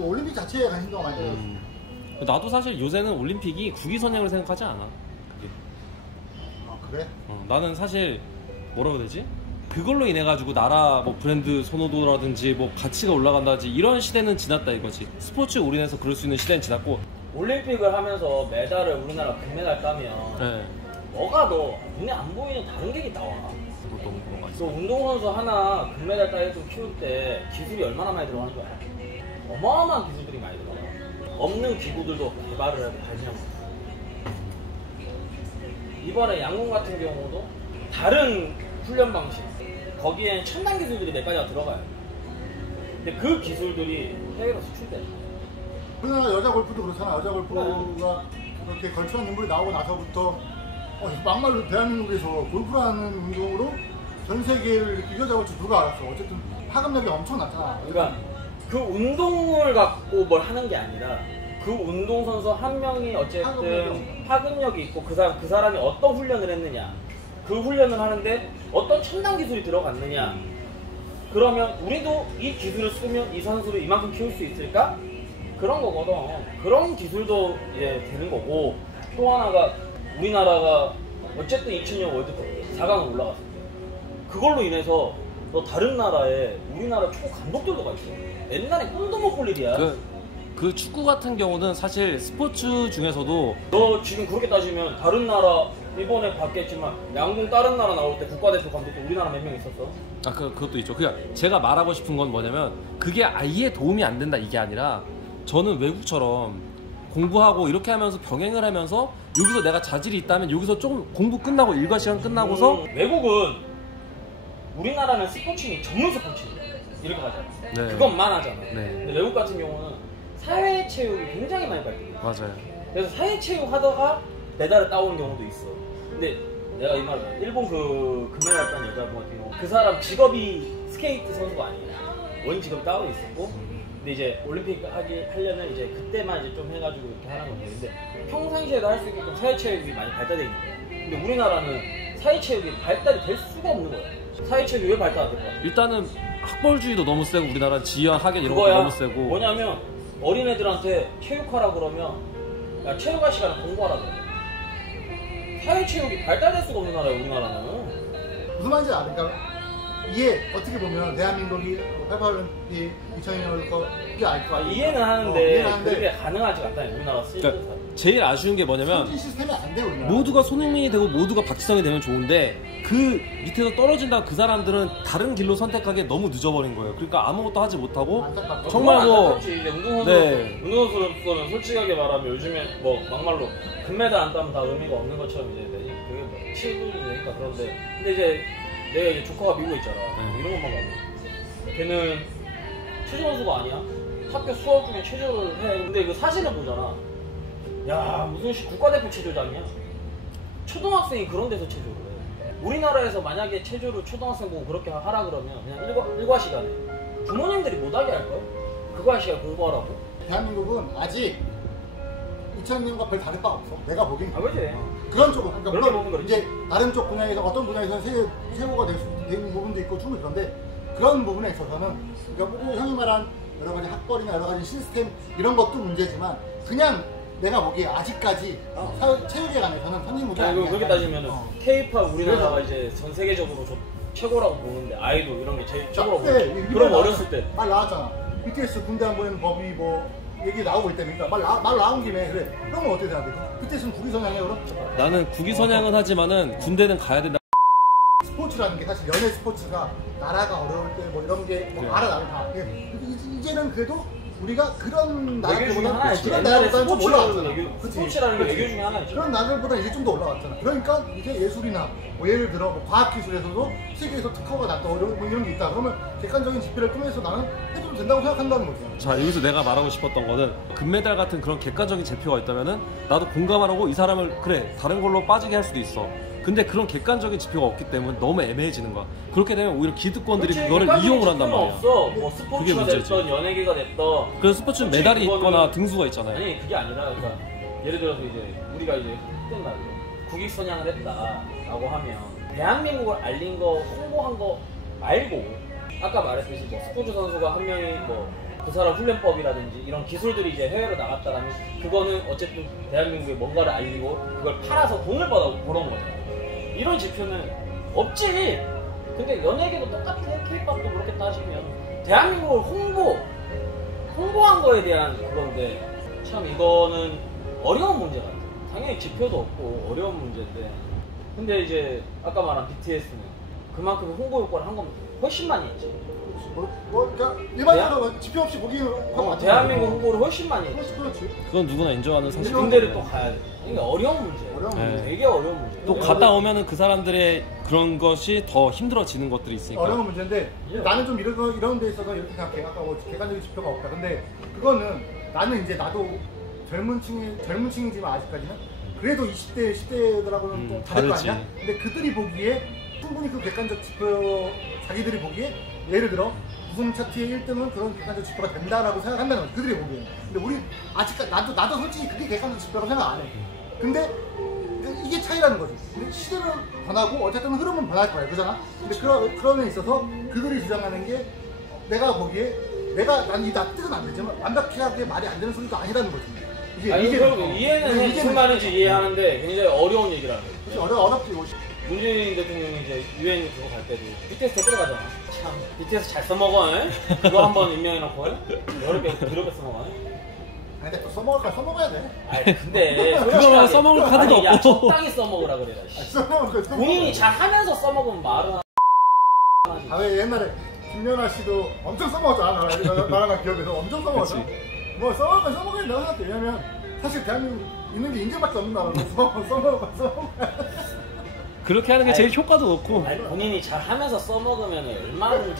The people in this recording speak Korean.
그 올림픽 자체에 관심도가 많이 들어요. 나도 사실 요새는 올림픽이 국위선양을 생각하지 않아. 아 그래? 나는 사실 뭐라고 해야 되지? 그걸로 인해 가지고 나라 뭐 브랜드 선호도라든지 뭐 가치가 올라간다든지 이런 시대는 지났다 이거지. 스포츠에 올인해서 그럴 수 있는 시대는 지났고. 올림픽을 하면서 메달을 우리나라 금메달 따면 네. 뭐가 더 눈에 안 보이는 다른 게 나와. 너무 그런 거 같아. 또 운동선수 하나 금메달 따서 키울 때 기술이 얼마나 많이 들어가는 줄 알아? 어마어마한 기술들이 많이 들어가. 없는 기구들도 개발을 하고 발명을. 이번에 양궁 같은 경우도 다른 훈련 방식, 거기엔 첨단 기술들이 몇 가지가 들어가요. 근데 그 기술들이 해외로 수출돼. 우리나라 여자 골프도 그렇잖아. 여자 골프가 그렇게 걸출한 인물이 나오고 나서부터 막말로 대한민국에서 골프라는 운동으로 전 세계를 이겨잡을지 누가 알았어. 어쨌든 파급력이 엄청났잖아. 그러니까 그 운동을 갖고 뭘 하는 게 아니라 그 운동선수 한 명이 어쨌든 파급력이 있고 그 사람이 어떤 훈련을 했느냐, 그 훈련을 하는데 어떤 첨단 기술이 들어갔느냐, 그러면 우리도 이 기술을 쓰면 이 선수를 이만큼 키울 수 있을까? 그런 거거든. 그런 기술도 이제 되는 거고, 또 하나가 우리나라가 어쨌든 2000년 월드컵 4강을 올라갔을 때 그걸로 인해서 너 다른 나라에 우리나라 축구 감독들도 가 있어. 옛날에 꿈도 못 꿀 일이야. 그 축구 같은 경우는 사실 스포츠 중에서도 너 지금 그렇게 따지면 다른 나라 이번에 봤겠지만 양궁 다른 나라 나올 때 국가대표 감독도 우리나라 몇 명 있었어? 그것도 있죠. 그러니까 제가 말하고 싶은 건 뭐냐면 그게 아예 도움이 안 된다 이게 아니라 저는 외국처럼 공부하고 이렇게 하면서 병행을 하면서 여기서 내가 자질이 있다면 여기서 좀 공부 끝나고 일과 시간 끝나고서 외국은 우리나라는 스포츠니 전문 스포츠니 이렇게 가잖아. 네. 그것만 하잖아. 네. 근데 외국 같은 경우는 사회체육이 굉장히 많이 발달돼. 맞아요. 그래서 사회체육 하다가 메달을 따오는 경우도 있어. 근데 내가 이 말, 일본 그 금메달 딴 여자 같은 경우 그 사람 직업이 스케이트 선수가 아니에요. 원 직업 따로 있었고, 근데 이제 올림픽 하려면 이제 그때만 이제 좀 해가지고 이렇게 하는 건데, 근데 평상시에도 할 수 있게끔 사회체육이 많이 발달돼 있는 거야. 근데 우리나라는 사회체육이 발달이 될 수가 없는 거야. 사회체육이 왜 발달 안 될까? 일단은 학벌주의도 너무 세고 우리나라 지연 학연 이런 것도 너무 세고. 뭐냐면 어린애들한테 체육하라 그러면 야 체육할 시간에 공부하라 그래. 사회체육이 발달될 수가 없는 나라야 우리나라는. 무슨 말인지 알아? 그러니까 이게 어떻게 보면 대한민국이 88올림픽 2002년 월드컵 이게 알 거 아니야. 이해는 하는데 그게 가능하지 않다 우리나라 시스템. 그러니까 제일 아쉬운 게 뭐냐면 시스템이 안 돼 우리나라. 모두가 손흥민이 되고 모두가 박지성이 되면 좋은데 그 밑에서 떨어진다 그 사람들은 다른 길로 선택하기에 너무 늦어버린 거예요. 그러니까 아무것도 하지 못하고 정말 뭐 운동선수로서는 솔직하게 말하면 요즘에 뭐 막말로 금메달 안 따면 다 의미가 없는 것처럼 이제 그게 뭐 치부이 되니까. 그런데 근데 이제 내가 이제 조카가 미국에 있잖아. 이런 것만 가고 걔는 체조 선수가 아니야. 학교 수업 중에 체조를 해. 근데 그 사진을 보잖아. 야 무슨 국가대표 체조장이야. 초등학생이 그런 데서 체조를 해. 우리나라에서 만약에 체조를 초등학생 보고 그렇게 하라 그러면 그냥 일과 시간에 부모님들이 못하게 할걸? 그거 할 시간에 공부하라고? 대한민국은 아직 2000년과 별 다를 바가 없어. 내가 보기엔. 그렇지. 그런 쪽은 그러니까 그렇게 보면 그렇지. 이제 다른 쪽 분야에서 어떤 분야에서는 세고가 되는 부분도 있고 충분히 그런데 그런 부분에 있어서는 그러니까 뭐 형이 말한 여러 가지 학벌이나 여러 가지 시스템 이런 것도 문제지만 그냥 내가 보기에 아직까지 체육에 관해서는 선진국이 아니야. 그렇게 따지면 K-pop 우리나라가 이제 전 세계적으로 최고라고 보는데 아이돌 이런 게 제일 최고라고 보는데 그럼 어렸을 때 말 나왔잖아. BTS 군대 안 보내는 법이 뭐 얘기 나오고 있다니까 말 나온 김에 그래. 그러면 어떻게 생각해? BTS는 국위선양이야 그럼? 나는 국위선양은 하지만은 군대는 가야 된다. 스포츠라는 게 사실 연예 스포츠가 나라가 어려울 때 뭐 이런 게뭐 알아 나를 다. 이제는 그래도 우리가 그런 나라들보다 그런 나라보다는 좀 올라왔잖아. 스포츠라는 게 외교 중에 하나였죠. 그런 나라들보다 이제 좀 더 올라왔잖아. 그러니까 이제 예술이나 뭐 예를 들어 뭐 과학기술에서도 세계에서 특허가 났다 뭐 이런 게 있다. 그러면 객관적인 지표를 통해서 나는 해도 된다고 생각한다는 거지. 자 여기서 내가 말하고 싶었던 거는 금메달 같은 그런 객관적인 지표가 있다면은 나도 공감을 하고 이 사람을 그래 다른 걸로 빠지게 할 수도 있어. 근데 그런 객관적인 지표가 없기 때문에 너무 애매해지는 거야. 그렇게 되면 오히려 기득권들이 그거를 이용을 한단 말이야. 없어. 뭐 스포츠가 됐던 연예계가 됐던. 그래서 스포츠는 메달이 있거나 등수가 있잖아요. 아니 그게 아니라 그러니까 예를 들어서 이제 우리가 이제 그때 말이야 국익선양을 했다라고 하면 대한민국을 알린 거 홍보한 거 말고 아까 말했듯이 뭐 스포츠 선수가 한 명이 뭐 그 사람 훈련법이라든지 이런 기술들이 이제 해외로 나갔다라면 그거는 어쨌든 대한민국에 뭔가를 알리고 그걸 팔아서 돈을 벌어온 거잖아요. 이런 지표는 없지. 근데 연예계도 똑같아. K-POP도 그렇게 따지면 대한민국을 홍보한 거에 대한 그건데 참 이거는 어려운 문제 같아. 당연히 지표도 없고 어려운 문제인데 근데 이제 아까 말한 BTS는 그만큼 홍보 효과를 한 건 훨씬 많이 했지. 그러니까 일반적으로 지표 없이 보기는 대한민국 홍보를 훨씬 많이 했지. 그렇지. 그건 누구나 인정하는 사실. 군대를 또 가야 돼. 이게 어려운 문제야. 어려운 네. 문제. 되게 어려운 문제. 또 갔다 오면은 그 사람들의 그런 것이 더 힘들어지는 것들이 있으니까. 어려운 문제인데 나는 좀 이런 데 있어서 이렇게 생각해. 아까 뭐 객관적인 지표가 없다. 근데 그거는 나는 이제 나도 젊은 층이지만 아직까지는 그래도 20대, 10대들하고는 또 다를 거 다르지. 아니야? 근데 그들이 보기에 충분히 그 객관적 지표 자기들이 보기에 예를 들어 우승 차트의 1등은 그런 객관적 지표가 된다라고 생각한다는 거지. 그들이 보기에는. 근데 우리 아직까지 나도 솔직히 그게 객관적 지표라고 생각 안 해. 근데 이게 차이라는 거지. 근데 시대는 변하고 어쨌든 흐름은 변할 거야. 그잖아? 근데 그런 데 있어서 그들이 주장하는 게 내가 보기에 난 이 납득은 안 되지만 완벽하게 말이 안 되는 소리도 아니라는 거지. 아니 결국 이해는 해. 무슨 말인지 이해하는데 굉장히 어려운 얘기라는 거지. 어렵지. 뭐. 문재인 대통령이 이제 유엔 그거 갈 때도 BTS 댓글 가잖아. 참 BTS 잘 써먹어. 에? 그거 한번 임명해놓고 여러 개 더럽게 써먹어. 아니 근데 또 써먹어야 돼. 아니 근데 그거만 써먹을 카드도 아니, 야, 없고. 적당히 써먹으라 그래. 써먹을 거 본인이 잘 하면서 써먹으면 말은 하지. 왜 옛날에 김연아 씨도 엄청 써먹었잖아. 나랑 기억해서 엄청 써먹었잖아. 뭐 써먹어야 내가 생각해. 왜냐면 사실 대한민국 있는 게 인재밖에 없는 나라라서 써먹어. 그렇게 하는 게 제일 효과도 높고. 아니, 본인이 잘 하면서 써먹으면 얼마든지